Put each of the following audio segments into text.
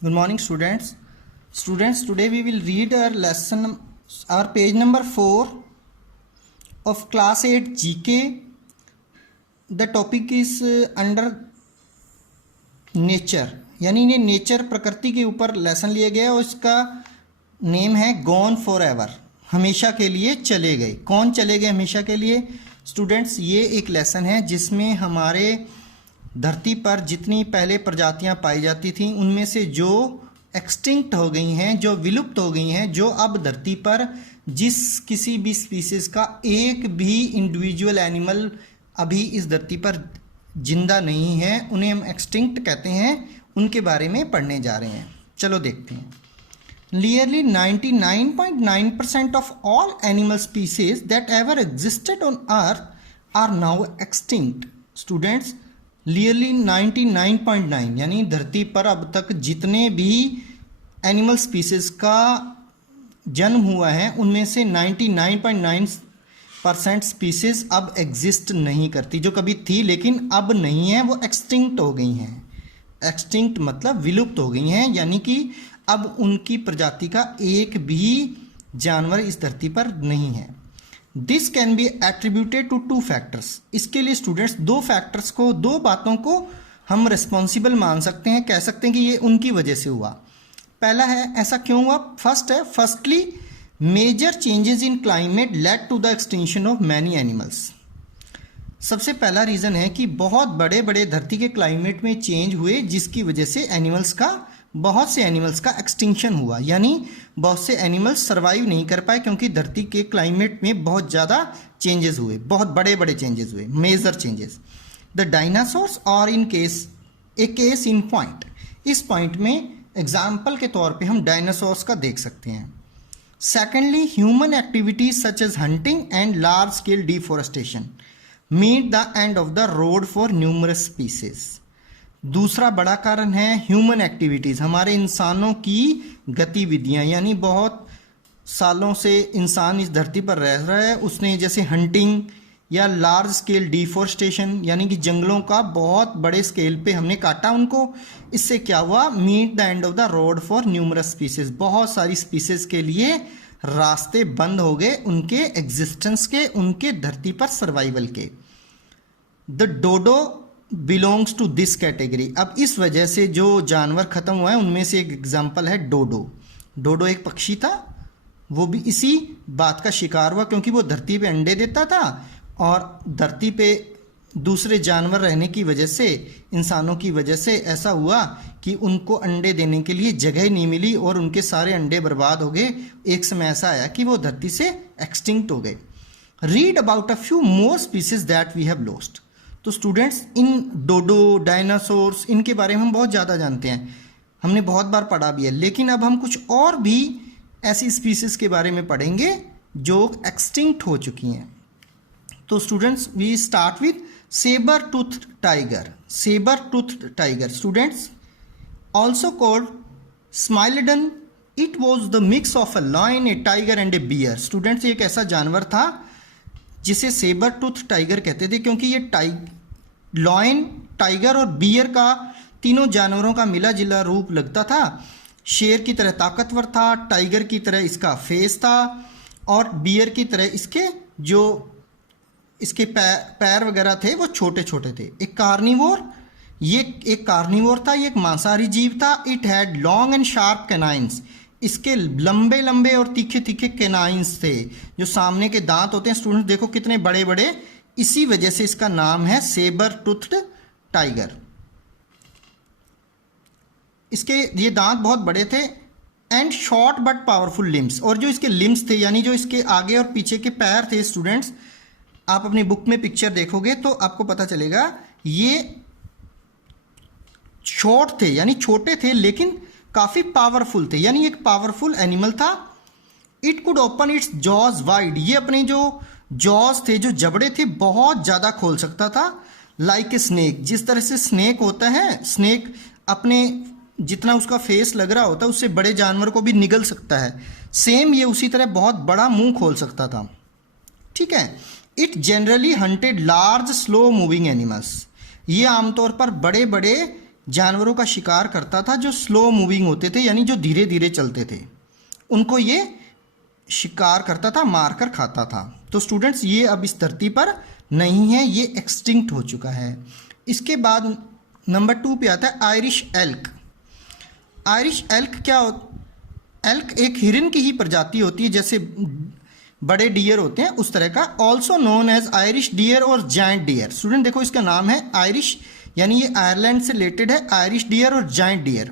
Good morning, students. Students, today we will read our lesson, our page number 4 of class 8 GK. The topic is under nature, यानी ये nature प्रकृति के ऊपर lesson लिया गया और इसका नेम है गॉन फॉर एवर, हमेशा के लिए चले गए। कौन चले गए हमेशा के लिए? स्टूडेंट्स, ये एक लेसन है जिसमें हमारे धरती पर जितनी पहले प्रजातियां पाई जाती थीं उनमें से जो एक्सटिंक्ट हो गई हैं, जो विलुप्त हो गई हैं, जो अब धरती पर जिस किसी भी स्पीसीज का एक भी इंडिविजुअल एनिमल अभी इस धरती पर जिंदा नहीं है, उन्हें हम एक्सटिंक्ट कहते हैं, उनके बारे में पढ़ने जा रहे हैं। चलो देखते हैं। Nearly 99.9% of all animal species that ever existed on earth are now extinct. Students, nearly 99.9 यानी धरती पर अब तक जितने भी एनिमल स्पीसीज का जन्म हुआ है उनमें से 99.9% स्पीसीज अब एग्जिस्ट नहीं करती। जो कभी थी लेकिन अब नहीं है, वो एक्सटिंक्ट हो गई हैं। एक्सटिंक्ट मतलब विलुप्त हो गई हैं, यानी कि अब उनकी प्रजाति का एक भी जानवर इस धरती पर नहीं है। This can be attributed to 2 factors. इसके लिए स्टूडेंट्स 2 फैक्टर्स को, 2 बातों को हम रिस्पॉन्सिबल मान सकते हैं, कह सकते हैं कि ये उनकी वजह से हुआ। पहला है, ऐसा क्यों हुआ? फर्स्ट है, firstly major changes in climate led to the extinction of many animals. सबसे पहला रीज़न है कि बहुत बड़े बड़े धरती के क्लाइमेट में चेंज हुए जिसकी वजह से बहुत से एनिमल्स का एक्सटिंक्शन हुआ, यानी बहुत से एनिमल्स सर्वाइव नहीं कर पाए क्योंकि धरती के क्लाइमेट में बहुत ज़्यादा चेंजेस हुए, बहुत बड़े बड़े चेंजेस हुए, major changes. The dinosaurs are in case a case in point. इस पॉइंट में एग्जाम्पल के तौर पे हम डायनासोर्स का देख सकते हैं। Secondly, human activities such as hunting and large scale deforestation meet the end of the road for numerous species. दूसरा बड़ा कारण है ह्यूमन एक्टिविटीज़, हमारे इंसानों की गतिविधियां, यानी बहुत सालों से इंसान इस धरती पर रह रहा है, उसने जैसे हंटिंग या लार्ज स्केल डिफॉरेस्टेशन यानी कि जंगलों का बहुत बड़े स्केल पे हमने काटा उनको। इससे क्या हुआ? Meet the end of the road for numerous species. बहुत सारी स्पीसीज के लिए रास्ते बंद हो गए, उनके एग्जिस्टेंस के, उनके धरती पर सर्वाइवल के। The dodo belongs to this category. अब इस वजह से जो जानवर खत्म हुआ है उनमें से एक एग्जाम्पल है डोडो। डोडो एक पक्षी था, वो भी इसी बात का शिकार हुआ क्योंकि वो धरती पे अंडे देता था और धरती पे दूसरे जानवर रहने की वजह से, इंसानों की वजह से ऐसा हुआ कि उनको अंडे देने के लिए जगह नहीं मिली और उनके सारे अंडे बर्बाद हो गए। एक समय ऐसा आया कि वो धरती से एक्सटिंक्ट हो गए। Read about a few more species that we have lost. तो स्टूडेंट्स, इन डोडो, डायनासोर्स, इनके बारे में हम बहुत ज़्यादा जानते हैं, हमने बहुत बार पढ़ा भी है, लेकिन अब हम कुछ और भी ऐसी स्पीसीज के बारे में पढ़ेंगे जो एक्सटिंक्ट हो चुकी हैं। तो students, we start with sabre tooth tiger. Sabre tooth tiger students, also called Smilodon, it was the mix of a lion, a tiger and a bear. Students, एक ऐसा जानवर था जिसे सेबर टूथ टाइगर कहते थे क्योंकि ये लॉयन, टाइगर और बियर का, तीनों जानवरों का मिला जुला रूप लगता था। शेर की तरह ताकतवर था, टाइगर की तरह इसका फेस था और बियर की तरह इसके पैर वगैरह थे वो छोटे छोटे थे। एक कार्निवोर था, ये एक मांसाहारी जीव था। It had long and sharp canines. इसके लंबे लंबे और तीखे तीखे कैनाइंस थे, जो सामने के दांत होते हैं। स्टूडेंट्स देखो कितने बड़े बड़े, इसी वजह से इसका नाम है सेबर टूथड टाइगर। इसके ये दांत बहुत बड़े थे। And short but powerful limbs, और जो इसके लिम्स थे यानी जो इसके आगे और पीछे के पैर थे, स्टूडेंट्स आप अपनी बुक में पिक्चर देखोगे तो आपको पता चलेगा ये शॉर्ट थे यानी छोटे थे लेकिन काफी पावरफुल थे, यानी एक पावरफुल एनिमल था। It could open it's jaws wide, ये अपने जो जॉज थे, जो जबड़े थे, बहुत ज्यादा खोल सकता था। लाइक ए स्नेक, जिस तरह से स्नेक होता है, स्नेक अपने जितना उसका फेस लग रहा होता है उससे बड़े जानवर को भी निगल सकता है, सेम ये उसी तरह बहुत बड़ा मुंह खोल सकता था। ठीक है। It generally hunted large slow moving animals, ये आमतौर पर बड़े बड़े जानवरों का शिकार करता था जो स्लो मूविंग होते थे, यानी जो धीरे धीरे चलते थे, उनको ये शिकार करता था, मारकर खाता था। तो स्टूडेंट्स ये अब इस धरती पर नहीं है, ये एक्सटिंक्ट हो चुका है। इसके बाद नंबर 2 पे आता है आयरिश एल्क। आयरिश एल्क क्या एल्क एक हिरन की ही प्रजाति होती है, जैसे बड़े डियर होते हैं उस तरह का, also known as Irish deer और जायंट डियर। स्टूडेंट देखो इसका नाम है आयरिश, यानी ये आयरलैंड से रिलेटेड है, आयरिश डियर और giant deer.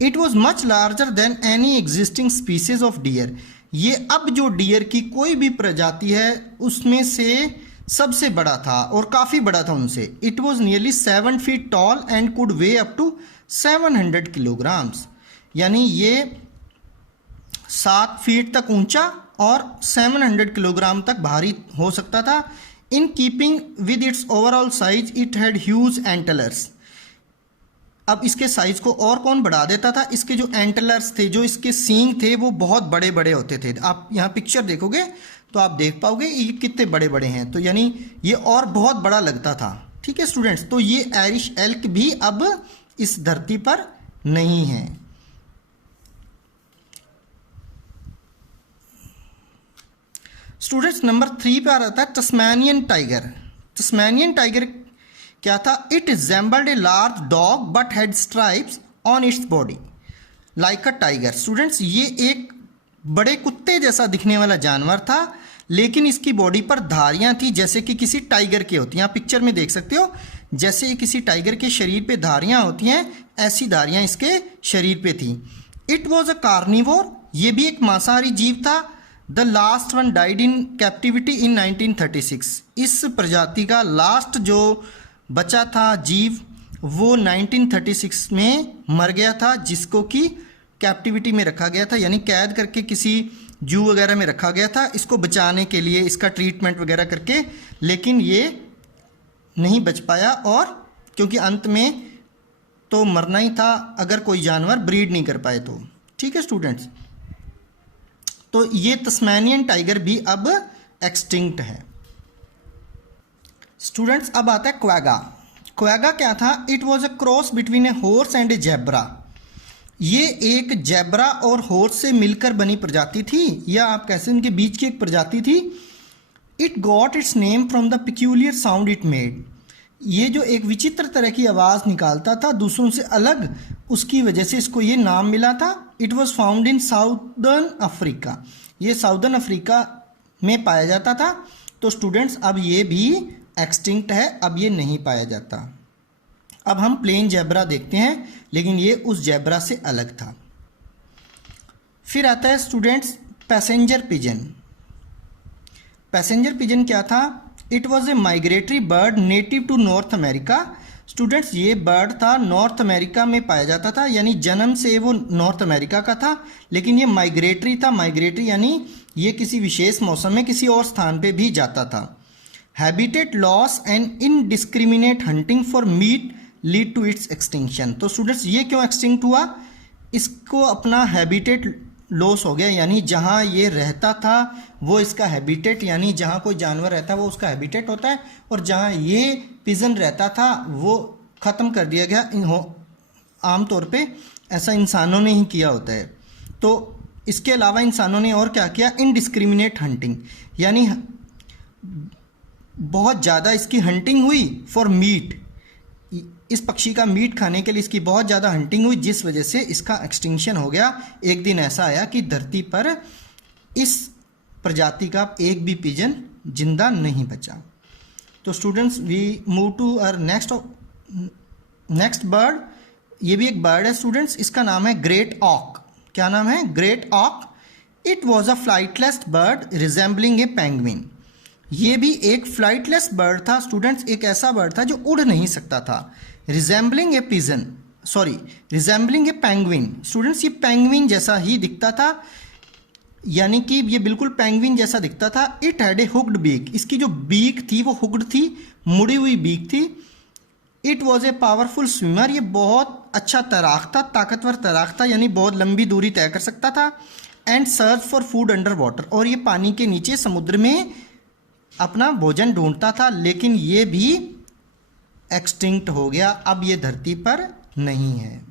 It was much larger than any existing species of deer. ये अब जो डियर की कोई भी प्रजाति है उसमें से सबसे बड़ा था और काफ़ी बड़ा था उनसे। It was nearly 7 feet tall and could weigh up to 700 kilograms, यानी ये 7 फीट तक ऊंचा और 700 किलोग्राम तक भारी हो सकता था। In keeping with its overall size it had huge antlers. अब इसके साइज को और कौन बढ़ा देता था, इसके जो एंटलर्स थे, जो इसके सींग थे, वो बहुत बड़े बड़े होते थे। आप यहाँ पिक्चर देखोगे तो आप देख पाओगे ये कितने बड़े बड़े हैं, तो यानी ये और बहुत बड़ा लगता था। ठीक है स्टूडेंट्स, तो ये आयरिश एल्क भी अब इस धरती पर नहीं है। स्टूडेंट्स नंबर 3 पे आ रहा था तस्मानियन टाइगर। तस्मानियन टाइगर क्या था? It resembled a large dog but had stripes on its body like a tiger. Students ये एक बड़े कुत्ते जैसा दिखने वाला जानवर था, लेकिन इसकी बॉडी पर धारियां थी जैसे कि किसी टाइगर की होती हैं। आप पिक्चर में देख सकते हो, जैसे किसी टाइगर के शरीर पे धारियां होती हैं, ऐसी धारियां इसके शरीर पे थी। इट वॉज अ कार्निवोर, ये भी एक मांसाहारी जीव था। The last one died in captivity in 1936। इस प्रजाति का लास्ट जो बचा था जीव वो 1936 में मर गया था, जिसको कि कैप्टिविटी में रखा गया था, यानी कैद करके किसी जू वगैरह में रखा गया था इसको बचाने के लिए, इसका ट्रीटमेंट वगैरह करके, लेकिन ये नहीं बच पाया, और क्योंकि अंत में तो मरना ही था अगर कोई जानवर ब्रीड नहीं कर पाए तो। ठीक है स्टूडेंट्स, तो ये तस्मानियन टाइगर भी अब एक्सटिंक्ट है। स्टूडेंट्स अब आता है क्वैगा। क्वैगा क्या था? It was a cross between a horse and A zebra. ये एक जेब्रा और हॉर्स से मिलकर बनी प्रजाति थी, या आप कैसे उनके बीच की एक प्रजाति थी। It got its name from the peculiar sound it made. ये जो एक विचित्र तरह की आवाज़ निकालता था दूसरों से अलग, उसकी वजह से इसको ये नाम मिला था। It was found in southern Africa. ये साउदर्न अफ्रीका में पाया जाता था। तो स्टूडेंट्स अब ये भी एक्सटिंक्ट है, अब ये नहीं पाया जाता। अब हम प्लेन जेब्रा देखते हैं, लेकिन ये उस जेब्रा से अलग था। फिर आता है students passenger pigeon. Passenger pigeon क्या था? It was a migratory bird native to North America. Students ये बर्ड था, नॉर्थ अमेरिका में पाया जाता था, यानी जन्म से वो नॉर्थ अमेरिका का था, लेकिन ये माइग्रेटरी था। माइग्रेटरी यानी ये किसी विशेष मौसम में किसी और स्थान पे भी जाता था। Habitat loss and indiscriminate hunting for meat lead to its extinction. तो स्टूडेंट्स ये क्यों एक्सटिंक्ट हुआ? इसको अपना हैबिटेट लॉस हो गया, यानी जहाँ ये रहता था वो इसका हैबिटेट, यानी जहाँ कोई जानवर रहता है वो उसका हैबिटेट होता है, और जहाँ ये पिजन रहता था वो ख़त्म कर दिया गया। आमतौर पे ऐसा इंसानों ने ही किया होता है। तो इसके अलावा इंसानों ने और क्या किया? इनडिस्क्रिमिनेट हंटिंग, यानी बहुत ज़्यादा इसकी हंटिंग हुई फॉर मीट। इस पक्षी का मीट खाने के लिए इसकी बहुत ज़्यादा हंटिंग हुई, जिस वजह से इसका एक्सटिंक्शन हो गया। एक दिन ऐसा आया कि धरती पर इस प्रजाति का एक भी पिजन जिंदा नहीं बचा। तो students we move to our next bird. ये भी एक बर्ड है स्टूडेंट्स, इसका नाम है ग्रेट ऑक। क्या नाम है? ग्रेट ऑक। It was a flightless bird resembling A penguin. ये भी एक फ्लाइटलेस बर्ड था स्टूडेंट्स, एक ऐसा बर्ड था जो उड़ नहीं सकता था। रिजेंबलिंग ए पिजन, सॉरी रिजेंबलिंग ए पेंगुइन। स्टूडेंट्स ये पेंगुइन जैसा ही दिखता था, यानी कि ये बिल्कुल पेंगुइन जैसा दिखता था। It had a hooked beak. इसकी जो बीक थी वो हुक्ड थी, मुड़ी हुई बीक थी। It was a powerful swimmer. ये बहुत अच्छा तैराक था, ताकतवर तैराक था, यानी बहुत लंबी दूरी तय कर सकता था। And search for food under water. और ये पानी के नीचे समुद्र में अपना भोजन ढूंढता था, लेकिन ये भी एक्सटिंक्ट हो गया। अब ये धरती पर नहीं है।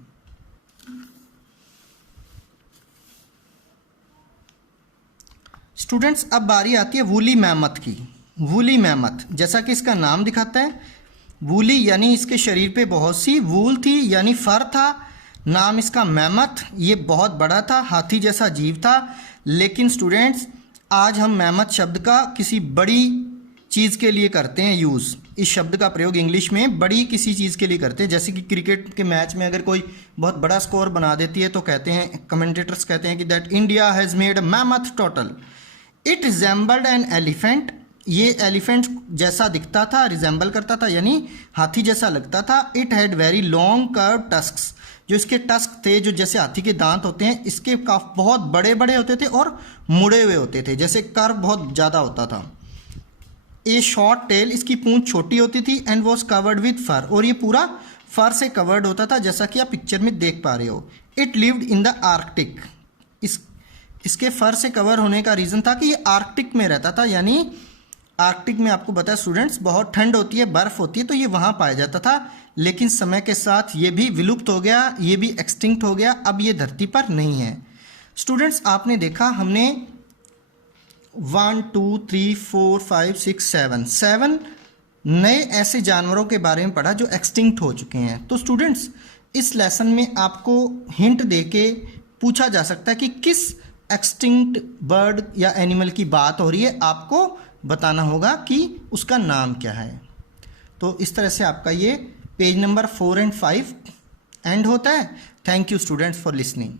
स्टूडेंट्स, अब बारी आती है वूली मैमथ की। वूली मैमथ, जैसा कि इसका नाम दिखाता है, वूली यानी इसके शरीर पे बहुत सी वूल थी यानी फर था। नाम इसका मैमथ, ये बहुत बड़ा था, हाथी जैसा जीव था। लेकिन स्टूडेंट्स, आज हम मैमथ शब्द का किसी बड़ी चीज़ के लिए करते हैं यूज़। इस शब्द का प्रयोग इंग्लिश में बड़ी किसी चीज़ के लिए करते हैं। जैसे कि क्रिकेट के मैच में अगर कोई बहुत बड़ा स्कोर बना देती है तो कहते हैं, कमेंटेटर्स कहते हैं कि that India has made mammoth total. It resembled an elephant, ये एलिफेंट जैसा दिखता था, रिजेंबल करता था यानी हाथी जैसा लगता था। It had very long curve tusks, जो इसके टस्क थे, जो जैसे हाथी के दांत होते हैं, इसके बहुत बड़े बड़े होते थे और मुड़े हुए होते थे, जैसे कर्व बहुत ज़्यादा होता था। ए शॉर्ट टेल, इसकी पूंछ छोटी होती थी। एंड वॉज कवर्ड विथ फर, और ये पूरा फर से कवर्ड होता था, जैसा कि आप पिक्चर में देख पा रहे हो। It lived in the Arctic, इसके फर से कवर होने का रीज़न था कि ये आर्कटिक में रहता था, यानी आर्कटिक में आपको पता है स्टूडेंट्स बहुत ठंड होती है, बर्फ़ होती है, तो ये वहाँ पाया जाता था। लेकिन समय के साथ ये भी विलुप्त हो गया, ये भी एक्सटिंक्ट हो गया, अब ये धरती पर नहीं है। स्टूडेंट्स, आपने देखा हमने 1 2 3 4 5 6 7 नए ऐसे जानवरों के बारे में पढ़ा जो एक्सटिंक्ट हो चुके हैं। तो स्टूडेंट्स, इस लेसन में आपको हिंट देके पूछा जा सकता है कि किस एक्सटिंक्ट बर्ड या एनिमल की बात हो रही है, आपको बताना होगा कि उसका नाम क्या है। तो इस तरह से आपका ये पेज नंबर 4 और 5 एंड होता है। Thank you students for listening.